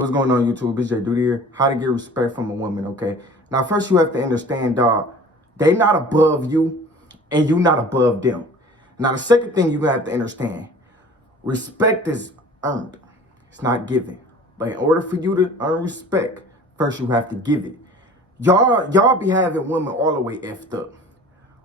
What's going on, YouTube? It's Jayyduty here. How to get respect from a woman, okay? Now, first you have to understand, dog, they not above you and you not above them. Now, the second thing you have to understand, respect is earned. It's not given. But in order for you to earn respect, first you have to give it. Y'all be having women all the way effed up.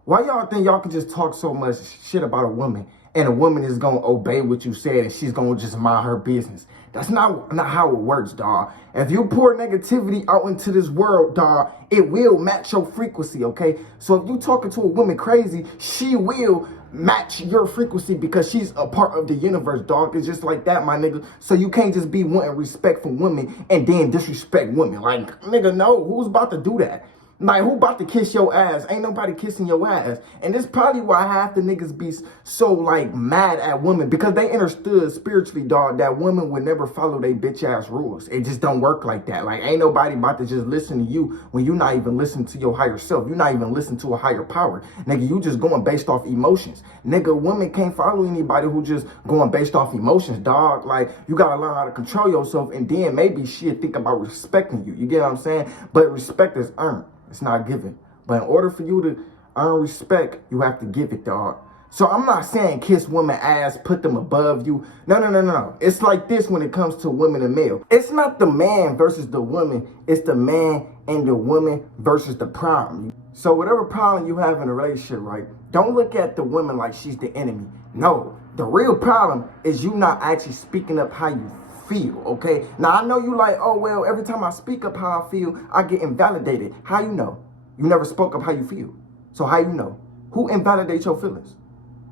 Why y'all think y'all can just talk so much shit about a woman and a woman is going to obey what you said and she's going to just mind her business? That's not how it works, dog. If you pour negativity out into this world, dog, it will match your frequency, okay? So if you talking to a woman crazy, she will match your frequency because she's a part of the universe, dog. It's just like that, my nigga. So you can't just be wanting respect from women and then disrespect women. Like, nigga, no. Who's about to do that? Like, who about to kiss your ass? Ain't nobody kissing your ass. And this probably why half the niggas be so, like, mad at women. Because they understood spiritually, dog, that women would never follow their bitch-ass rules. It just don't work like that. Like, ain't nobody about to just listen to you when you're not even listening to your higher self. You're not even listening to a higher power. Nigga, you just going based off emotions. Nigga, women can't follow anybody who just going based off emotions, dog. Like, you got to learn how to control yourself. And then maybe she'll think about respecting you. You get what I'm saying? But respect is earned. It's not given. But in order for you to earn respect, you have to give it, dog. So I'm not saying kiss women ass, put them above you. No. It's like this when it comes to women and male. It's not the man versus the woman. It's the man and the woman versus the problem. So whatever problem you have in a relationship, right? Don't look at the woman like she's the enemy. No, the real problem is you not actually speaking up how you feel, okay? Now, I know you like, oh, well, every time I speak up how I feel, I get invalidated. How you know? You never spoke up how you feel. So how you know? Who invalidates your feelings?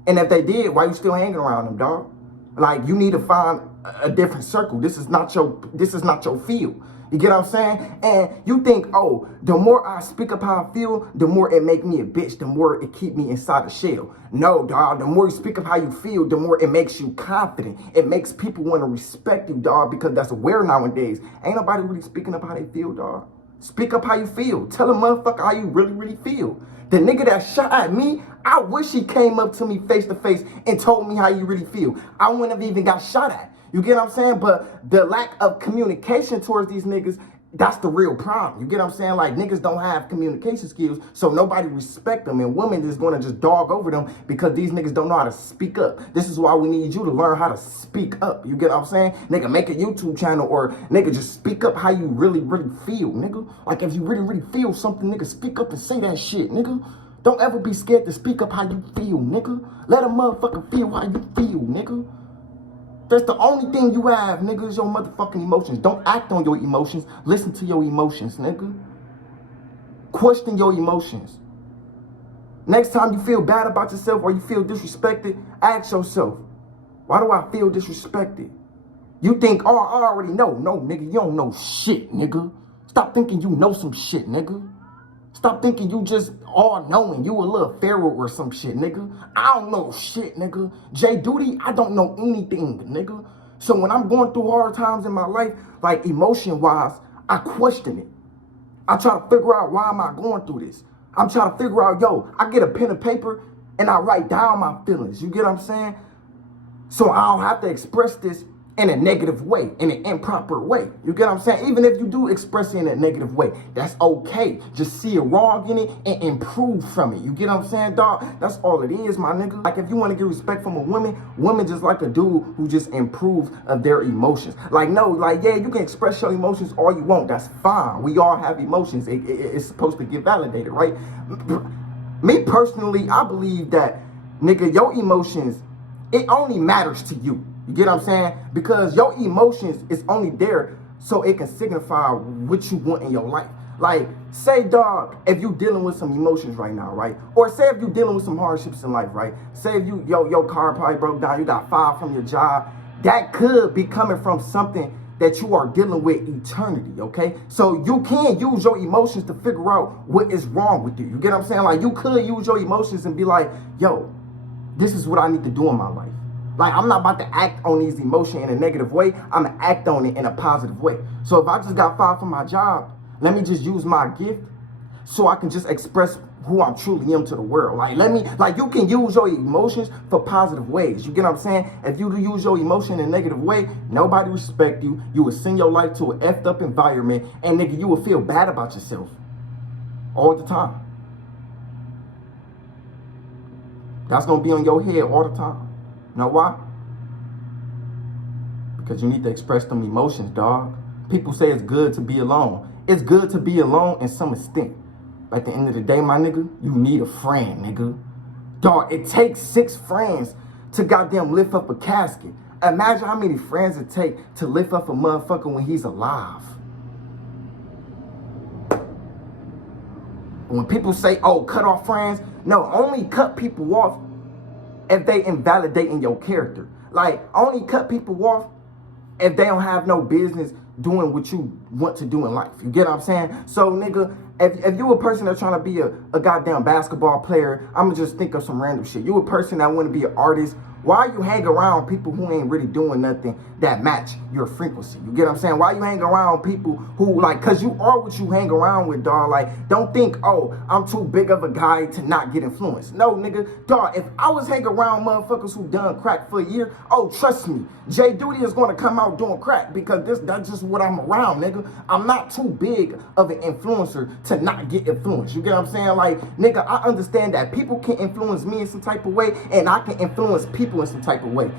And if they did, why you still hanging around them, dog? Like, you need to find a different circle. This is not your field. You get what I'm saying? And you think, oh, the more I speak up how I feel, the more it make me a bitch, the more it keep me inside the shell. No, dog, the more you speak up how you feel, the more it makes you confident. It makes people want to respect you, dog, because that's rare nowadays. Ain't nobody really speaking up how they feel, dog. Speak up how you feel. Tell a motherfucker how you really feel. The nigga that shot at me, I wish he came up to me face to face and told me how you really feel. I wouldn't have even got shot at. You get what I'm saying? But the lack of communication towards these niggas, that's the real problem. You get what I'm saying? Like, niggas don't have communication skills, so nobody respect them. And women is going to just dog over them because these niggas don't know how to speak up. This is why we need you to learn how to speak up. You get what I'm saying? Nigga, make a YouTube channel or, nigga, just speak up how you really feel, nigga. Like, if you really feel something, nigga, speak up and say that shit, nigga. Don't ever be scared to speak up how you feel, nigga. Let a motherfucker feel how you feel, nigga. That's the only thing you have, nigga, is your motherfucking emotions. Don't act on your emotions. Listen to your emotions, nigga. Question your emotions. Next time you feel bad about yourself or you feel disrespected, ask yourself, why do I feel disrespected? You think, oh, I already know. No, nigga, you don't know shit, nigga. Stop thinking you know some shit, nigga. Stop thinking you just all-knowing. You a little pharaoh or some shit, nigga. I don't know shit, nigga. Jayyduty, I don't know anything, nigga. So when I'm going through hard times in my life, like emotion-wise, I question it. I try to figure out why am I going through this. I'm trying to figure out, yo, I get a pen and paper and I write down my feelings. You get what I'm saying? So I don't have to express this in a negative way, in an improper way. You get what I'm saying? Even if you do express it in a negative way, that's okay. Just see it wrong in it and improve from it. You get what I'm saying, dog? That's all it is, my nigga. Like, if you want to get respect from a woman just like a dude who just improves of their emotions. Like, no, like, yeah, you can express your emotions all you want. That's fine. We all have emotions. It's supposed to get validated, right? Me personally, I believe that, nigga, your emotions, it only matters to you. You get what I'm saying? Because your emotions is only there so it can signify what you want in your life. Like, say, dog, if you dealing with some emotions right now, right? Or say if you dealing with some hardships in life, right? Say if your car probably broke down, you got fired from your job. That could be coming from something that you are dealing with eternity, okay? So you can use your emotions to figure out what is wrong with you. You get what I'm saying? Like, you could use your emotions and be like, yo, this is what I need to do in my life. Like, I'm not about to act on these emotions in a negative way. I'm going to act on it in a positive way. So if I just got fired from my job, let me just use my gift so I can just express who I truly am to the world. Like you can use your emotions for positive ways. You get what I'm saying? If you use your emotion in a negative way, nobody respect you. You will send your life to an effed up environment, and nigga, you will feel bad about yourself all the time. That's gonna be on your head all the time. You know why? Because you need to express them emotions, dog. People say it's good to be alone. It's good to be alone in some extent. But at the end of the day, my nigga, you need a friend, nigga. Dog, it takes 6 friends to goddamn lift up a casket. Imagine how many friends it takes to lift up a motherfucker when he's alive. When people say, oh, cut off friends, no, only cut people off if they invalidating your character. Like, only cut people off if they don't have no business doing what you want to do in life. You get what I'm saying? So, nigga, if you a person that's trying to be a goddamn basketball player, I'ma just think of some random shit. You a person that want to be an artist, why you hang around people who ain't really doing nothing that match your frequency? You get what I'm saying? Why you hang around people who, like, cause you are what you hang around with, dog. Like, don't think, oh, I'm too big of a guy to not get influenced. No, nigga, dog, if I was hanging around motherfuckers who done crack for a year, oh, trust me, Jayyduty is gonna come out doing crack because that's just what I'm around, nigga. I'm not too big of an influencer to not get influenced. You get what I'm saying? Like, nigga, I understand that people can influence me in some type of way, and I can influence people in some type of way.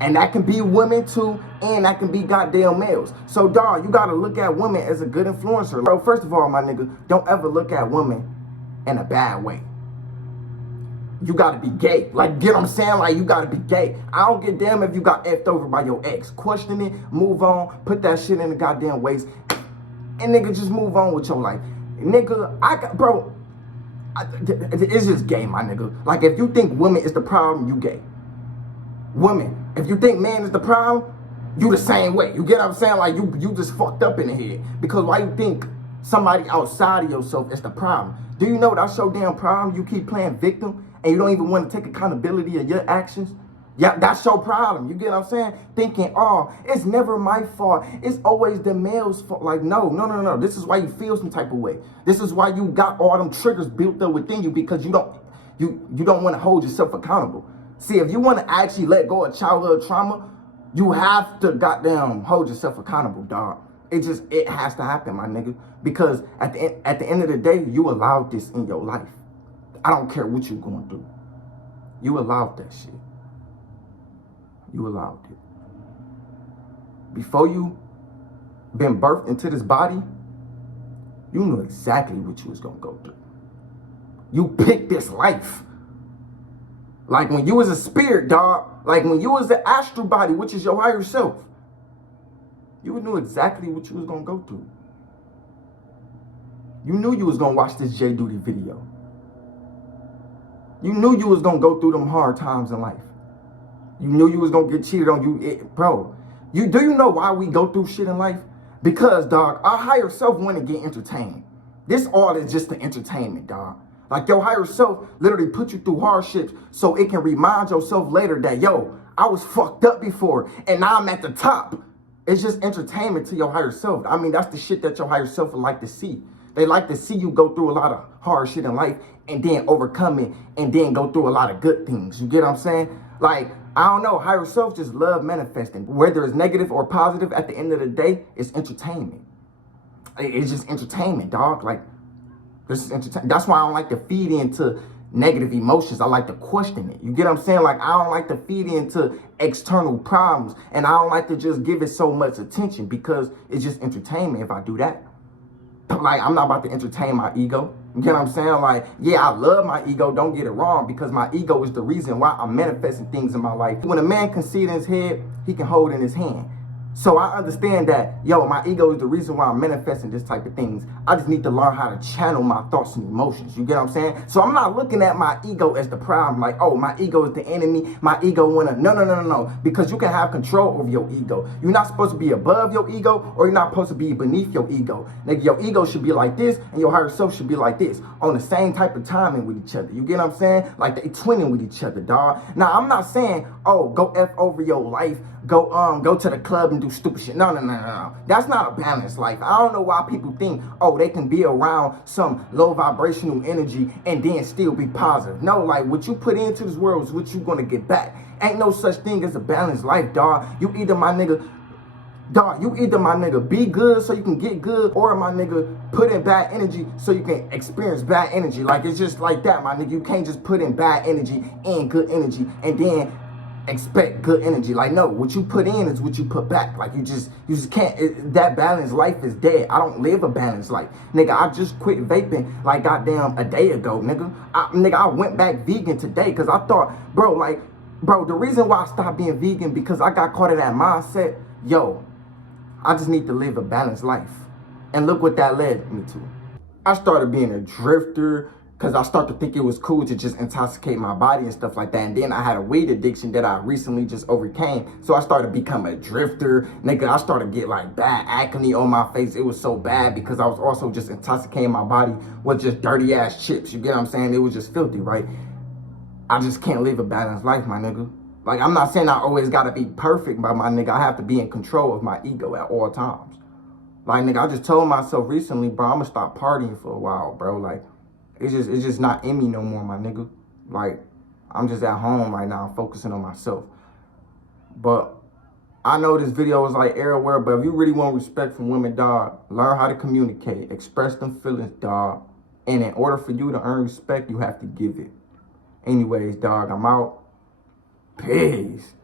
And that can be women too, and that can be goddamn males. So, dog, you gotta look at women as a good influencer. Bro, first of all, my nigga, don't ever look at women in a bad way. You gotta be gay. Like, get what I'm saying? Like, you gotta be gay. I don't give a damn if you got effed over by your ex. Question it, move on, put that shit in the goddamn waste, and nigga, just move on with your life. Nigga, it's just gay, my nigga. Like, if you think women is the problem, you gay. Women, if you think man is the problem, you the same way. You get what I'm saying? Like, you just fucked up in the head. Because why you think somebody outside of yourself is the problem? Do you know that's your damn problem? You keep playing victim and you don't even want to take accountability of your actions? Yeah, that's your problem. You get what I'm saying? Thinking, oh, it's never my fault. It's always the male's fault. Like, no. This is why you feel some type of way. This is why you got all them triggers built up within you, because you don't want to hold yourself accountable. See, if you want to actually let go of childhood trauma, you have to goddamn hold yourself accountable, dog. It has to happen, my nigga. Because at the end of the day, you allowed this in your life. I don't care what you're going through. You allowed that shit. You allowed it. Before you been birthed into this body, you knew exactly what you was going to go through. You picked this life. Like when you was a spirit, dog, like when you was the astral body, which is your higher self, you knew exactly what you was going to go through. You knew you was going to watch this Jayyduty video. You knew you was going to go through them hard times in life. You knew you was going to get cheated on. Do you know why we go through shit in life? Because, dog, our higher self want to get entertained. This all is just the entertainment, dog. Like, your higher self literally put you through hardships so it can remind yourself later that, yo, I was fucked up before and now I'm at the top. It's just entertainment to your higher self. I mean, that's the shit that your higher self would like to see. They like to see you go through a lot of hard shit in life and then overcome it and then go through a lot of good things. You get what I'm saying? Like, I don't know, higher self just love manifesting. Whether it's negative or positive, at the end of the day, it's entertainment. It's just entertainment, dog. Like, this is entertainment. That's why I don't like to feed into negative emotions. I like to question it. You get what I'm saying? Like, I don't like to feed into external problems. And I don't like to just give it so much attention because it's just entertainment if I do that. Like, I'm not about to entertain my ego. You get what I'm saying? Like, yeah, I love my ego. Don't get it wrong, because my ego is the reason why I'm manifesting things in my life. When a man can see it in his head, he can hold it in his hand. So I understand that, yo, my ego is the reason why I'm manifesting this type of things. I just need to learn how to channel my thoughts and emotions. You get what I'm saying? So I'm not looking at my ego as the problem. Like, oh, my ego is the enemy. My ego wanna, no. Because you can have control over your ego. You're not supposed to be above your ego, or you're not supposed to be beneath your ego. Like, your ego should be like this and your higher self should be like this, on the same type of timing with each other. You get what I'm saying? Like, they twinning with each other, dog. Now, I'm not saying, oh, go F over your life, go to the club and do stupid shit. No, no, no, no, no. That's not a balanced life. I don't know why people think, oh, they can be around some low vibrational energy and then still be positive. No, like, what you put into this world is what you gonna get back. Ain't no such thing as a balanced life, dog. You either, my nigga, be good so you can get good, or my nigga, put in bad energy so you can experience bad energy. Like, it's just like that, my nigga. You can't just put in bad energy and good energy and then expect good energy. Like, no, what you put in is what you put back. Like, you just can't. That balanced life is dead. I don't live a balanced life, nigga. I just quit vaping like goddamn a day ago, nigga. I went back vegan today because I thought, bro, the reason why I stopped being vegan because I got caught in that mindset. Yo, I just need to live a balanced life, and look what that led me to. I started being a drifter because I started to think it was cool to just intoxicate my body and stuff like that. And then I had a weed addiction that I recently just overcame. So I started becoming a drifter. Nigga, I started to get like bad acne on my face. It was so bad because I was also just intoxicating my body with just dirty ass chips. You get what I'm saying? It was just filthy, right? I just can't live a balanced life, my nigga. Like, I'm not saying I always gotta be perfect, but my nigga, I have to be in control of my ego at all times. Like, nigga, I just told myself recently, bro, I'm gonna stop partying for a while, bro. Like, it's just not in me no more, my nigga. Like, I'm just at home right now, focusing on myself. But I know this video is like everywhere, but if you really want respect from women, dog, learn how to communicate, express them feelings, dog. And in order for you to earn respect, you have to give it. Anyways, dog, I'm out. Peace.